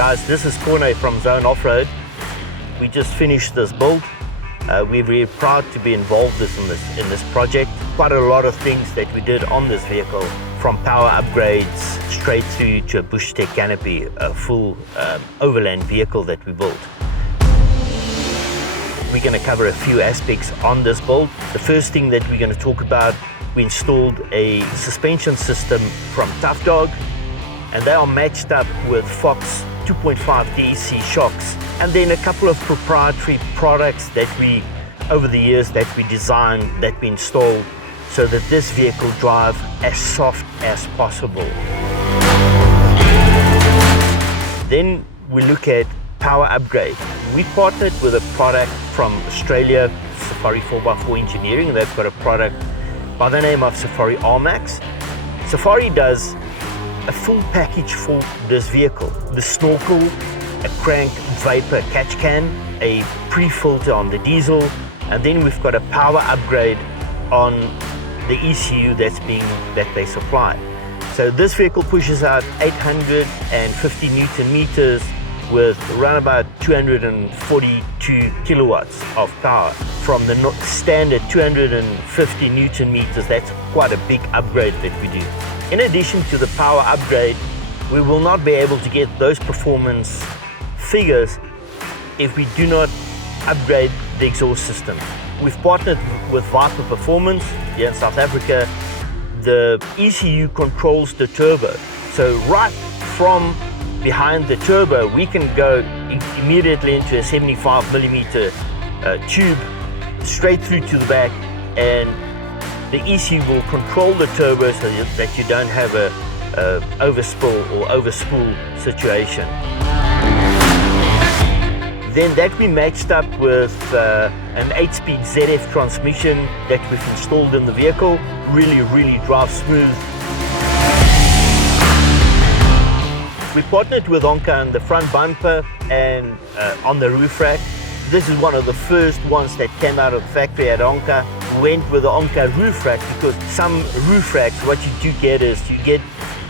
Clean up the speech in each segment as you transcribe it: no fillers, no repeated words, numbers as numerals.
Guys, this is Corne from Zone Offroad. We just finished this build. We're very proud to be involved in this project. Quite a lot of things that we did on this vehicle, from power upgrades straight through to a Bushteck Canopy, a full overland vehicle that we built. We're going to cover a few aspects on this build. The first thing that we're going to talk about, we installed a suspension system from Tough Dog, and they are matched up with Fox 2.5 DEC shocks, and then a couple of proprietary products that we, over the years, that we designed, that we installed, so that this vehicle drive as soft as possible. Then we look at power upgrade. We partnered with a product from Australia, Safari 4x4 Engineering. They've got a product by the name of Safari Armax. Safari does a full package for this vehicle: the snorkel, a crank vapor catch can, a pre-filter on the diesel, and then we've got a power upgrade on the ECU that they supply. So this vehicle pushes out 850 Newton meters with around about 242 kilowatts of power. From the standard 250 Newton meters, that's quite a big upgrade that we do. In addition to the power upgrade, we will not be able to get those performance figures if we do not upgrade the exhaust system. We've partnered with Viper Performance here in South Africa. The ECU controls the turbo. So right from behind the turbo, we can go immediately into a 75mm tube straight through to the back, and the ECU will control the turbo so that you don't have a overspill or overspool situation. Then that we matched up with an 8-speed ZF transmission that we've installed in the vehicle. Really drives smooth. We partnered with Onca on the front bumper and on the roof rack. This is one of the first ones that came out of the factory at Onca. We went with the Onca roof rack because some roof racks, what you do get is you get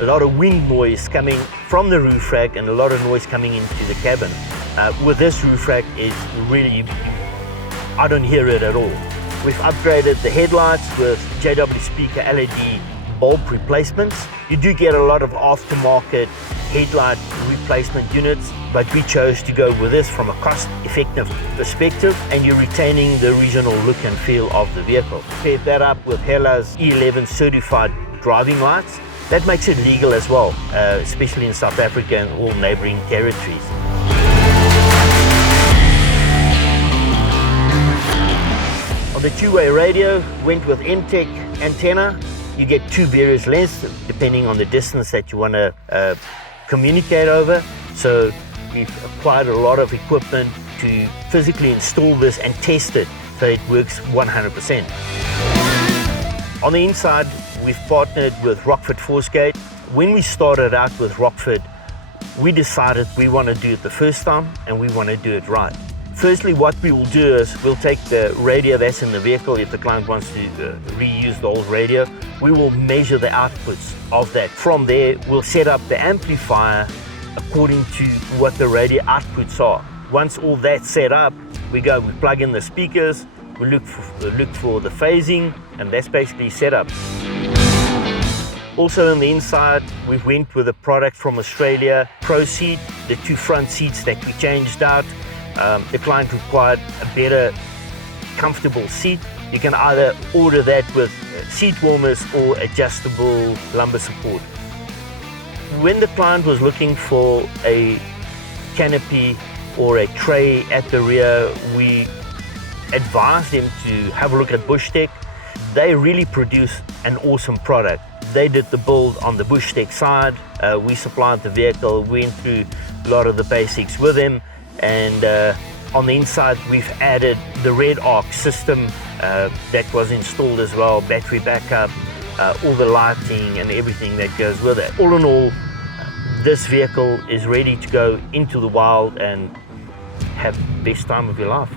a lot of wind noise coming from the roof rack and a lot of noise coming into the cabin. With this roof rack, is really, I don't hear it at all. We've upgraded the headlights with JW Speaker LED bulb replacements. You do get a lot of aftermarket headlight replacement units, but we chose to go with this from a cost-effective perspective, and you're retaining the original look and feel of the vehicle. Paired that up with Hela's E11 certified driving lights. That makes it legal as well, especially in South Africa and all neighboring territories. On the two-way radio, went with Mtech Antenna. You get two various lengths depending on the distance that you want to communicate over. So we've acquired a lot of equipment to physically install this and test it so it works 100%. On the inside, we've partnered with Rockford Fosgate. When we started out with Rockford, we decided we want to do it the first time and we want to do it right. Firstly, what we will do is we'll take the radio that's in the vehicle. If the client wants to reuse the old radio, we will measure the outputs of that. From there, we'll set up the amplifier according to what the radio outputs are. Once all that's set up, we plug in the speakers, we look for the phasing, and that's basically set up. Also on the inside, we went with a product from Australia, Proseat, the two front seats that we changed out. The client required a better, comfortable seat. You can either order that with seat warmers or adjustable lumbar support. When the client was looking for a canopy or a tray at the rear, we advised them to have a look at Bushteck. They really produce an awesome product. They did the build on the Bushteck side. We supplied the vehicle, went through a lot of the basics with them. And on the inside, we've added the Redrarc system that was installed as well, battery backup, all the lighting and everything that goes with it. All in all, this vehicle is ready to go into the wild and have the best time of your life.